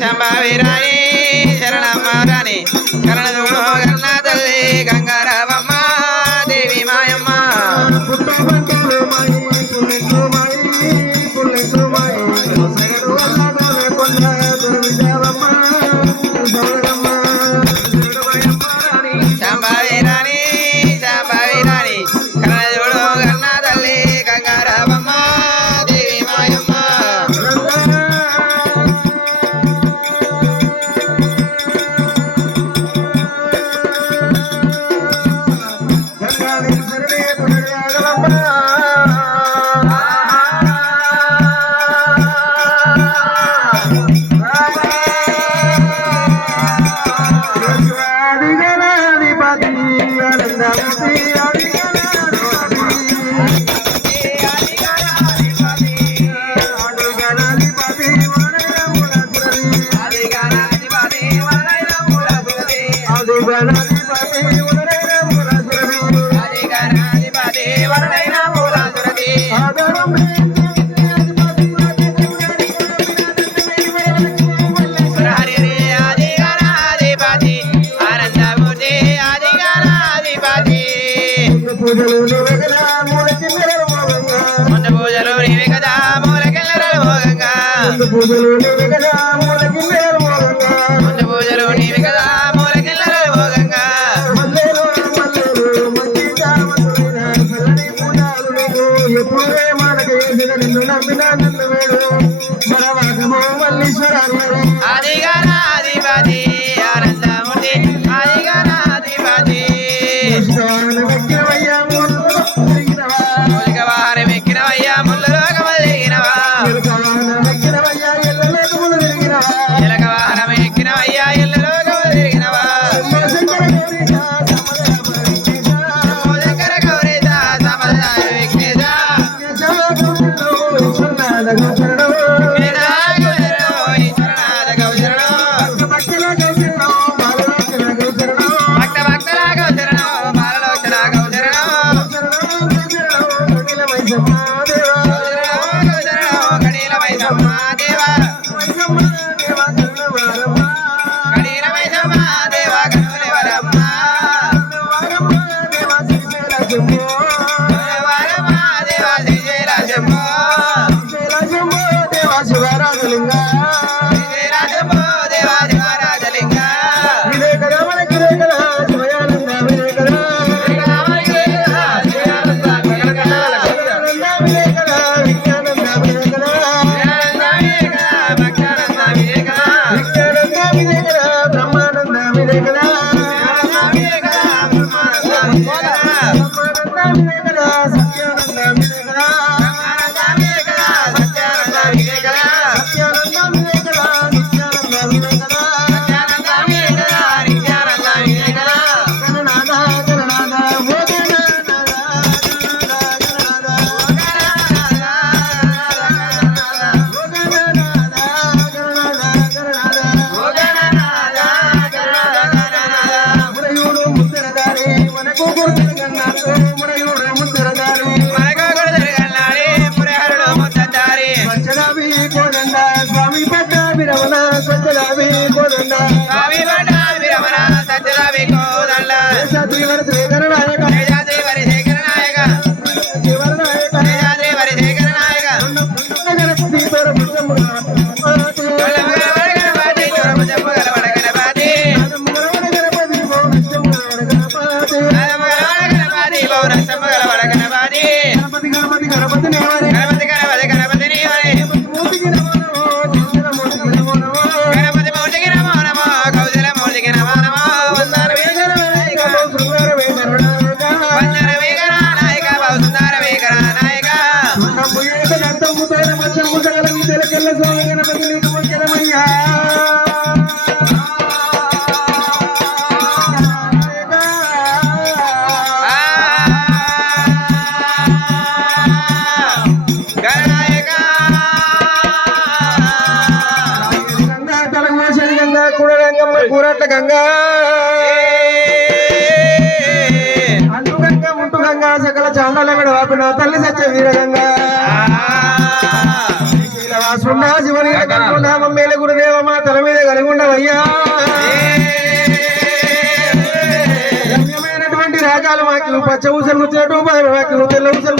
శంభావి రాణి శరణమ్మ రాణి కరణదుడు గన్న తల్లి గంగారామమ్మ దేవి మాయమ్మ శంభావి రాణి శంభావి రాణి కరణదుడు గన్న తల్లి గంగారామమ్మ దేవి మాయమ్మ పూజలు నీవే కదా మూలకెళ్ళరలు భోగంగా పూజలు నీవే కదా మూలకెళ్ళరలు భోగంగా ఎప్పుడే మనకు నిన్ను నమ్మినా నన్ను వేడు మరవాకమో మల్లీశ్వరాలు ఆదిగానాధిపతి ఆనందమూర్తి ఆదిగానాధిపతి వాహనం ఎక్కినవయ్యా ముళ్ళలోకములు తిరిగినవా ఎలక వాహనం ఎక్కినవయ్యా ఎల్లలోకములు తిరిగినవా శంకర గౌరీత సమదాయ విఘ్నేశ ఈశ్వరనాథ గౌచరణో భక్త భక్తుల గౌచరణో బాలలోచన గౌచరణో కడీల వైసమ్మ దేవా కడీల వైసమ్మ దేవా కనులెవరమ్మ వరమ్మ దేవా శ్రీశైలశంభో శివరాజలింగ శ్రీశైలశంభో దేవా శివరాజలింగ స్వామి పట్టాభిరమణ సత్యలాభి కోదండ స్వామి పట్టాభిరమణ సత్యలాభి కోదండ శ్రీకర నాయక శేషాద్రి శేఖర నాయక శేషాద్రి శేఖర నాయక గణపతి గణపతి చోరముజమ్మ గలవడ గణపతి గణపతి పౌరసమ్మ గలవడ గణపతి గణపతి గణపతి గణపతి గణపతి గణపతి నీవనే గణపతి మూర్తికి నమో నమో కౌశల మూర్తికి నమో నమో వందన వేగర నాయక బహుసుందర వేగర నాయక స్వామి గణపతి నీకు ముఖ్యమయ్యా కూరట్ల గంగా అంటు గంగా ముంటు గంగా సకల చాండాల వాపిన తల్లి సత్య వీరగంగా శివని మమ్మేల గురుదేవ మా తల అయ్యా రమ్యమైనటువంటి రాగాలు మాకు పచ్చ ఊసలు కూర్చున్నట్టు మాకు తెల్ల ఊసలు